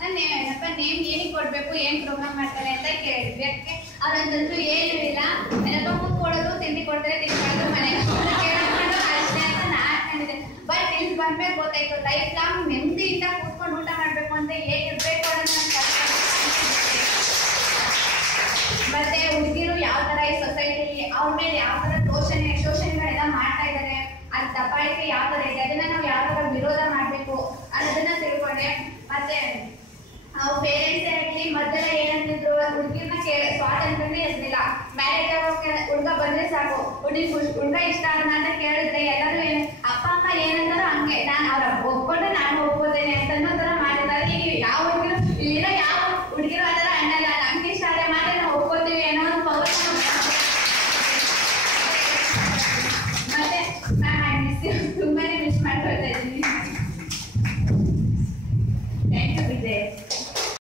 ನಾನು ಏನಪ್ಪ ನೇಮ್ ಏನಿಗೆ ಕೊಡ್ಬೇಕು ಏನ್ ಪ್ರೋಗ್ರಾಮ್ ಮಾಡ್ತಾರೆ ಅಂತ ಕೇಳಿದ್ವಿ. ಅದಕ್ಕೆ ಅವ್ರಂತಂದ್ರು ಏನೂ ಇಲ್ಲ, ಏನಪ್ಪ ಮುದ್ದು ಕೊಡೋದು ತಿಂಡಿ ಕೊಡ್ತಾರೆ, ತಿಂಡಿ ಮನೆಗೆ ಕೇಳ್ಕೊಂಡು ಅಷ್ಟೇ ಅಂತ ನಾ ಅನ್ಕೊಂಡಿದ್ದೆ. ಬಟ್ ಇಲ್ಲಿ ಬಂದ್ಮೇಲೆ ಗೊತ್ತಾಯ್ತು ಲೈಫ್ ಲಾಂಗ್ ನೆಮ್ಮದಿಯಿಂದ ಕೂತ್ಕೊಂಡು ಊಟ ಮಾಡ್ಬೇಕು ಅಂತ ಹೇಗಿರ್ಬೇಕು ಅನ್ನೋದು ಮತ್ತೆ ಹುಡುಗಿರು ಯಾವ ತರ ಈ ಸೊಸೈಟಿಲಿ ಅವ್ರ ಮೇಲೆ ಯಾವ ತರ ಶೋಷಣೆಗಳೆಲ್ಲ ಮಾಡ್ತಾ ಇದ್ದಾರೆ, ಅದ್ ದಬ್ಬಾಳಿಕೆ ಯಾವ ತರ ಇದೆ, ಅದನ್ನ ನಾವು ಯಾವ ತರ ವಿರೋಧ ಮಾಡ್ಬೇಕು ಅನ್ನೋದನ್ನ ತಿಳ್ಕೊಂಡೆ. ಮತ್ತೆ ಅವ್ರ ಪೇರೆಂಟ್ಸ್ ಆಗಲಿ ಮೊದಲ ಏನಂತಿದ್ರು, ಹುಡುಗಿನ ಸ್ವಾತಂತ್ರ್ಯನೇ ಇರ್ಲಿಲ್ಲ. ಮ್ಯಾರೇಜ್ ಆಗೋಕೆ ಹುಡುಗ ಬಂದ್ರೆ ಸಾಕು, ಹುಡುಗ ಇಷ್ಟ ಅಂತ ಕೇಳಿದ್ರೆ ಎಲ್ಲರೂ ಅಪ್ಪ ಅಮ್ಮ ಏನಂತಾರೋ ಹಂಗೆ ನಾನು ಅವ್ರ ಒಪ್ಕೊಂಡ್ರೆ ನಾನು ಒಪ್ಕೋತೇನೆ ಅಂತ ಅನ್ನೋ ತರ ಮಾಡಿದ್ದಾರೆ. ಈಗ ಯಾವ ಹುಡುಗಿರು ಇಲ್ಲಿರೋ ಯಾವ ಹುಡುಗಿರು ಆ ತರ ಅನ್ನಲ್ಲ, ನಮ್ಗೆ ಇಷ್ಟ ಆದ್ರೆ ಮಾತ್ರ ನಾವು ಒಪ್ಕೋತೀವಿ ಅನ್ನೋ ಒಂದು ಪವರ್. ಮತ್ತೆ ಮ್ಯಾಮ್ ಐ ಮಿಸ್ ಯು.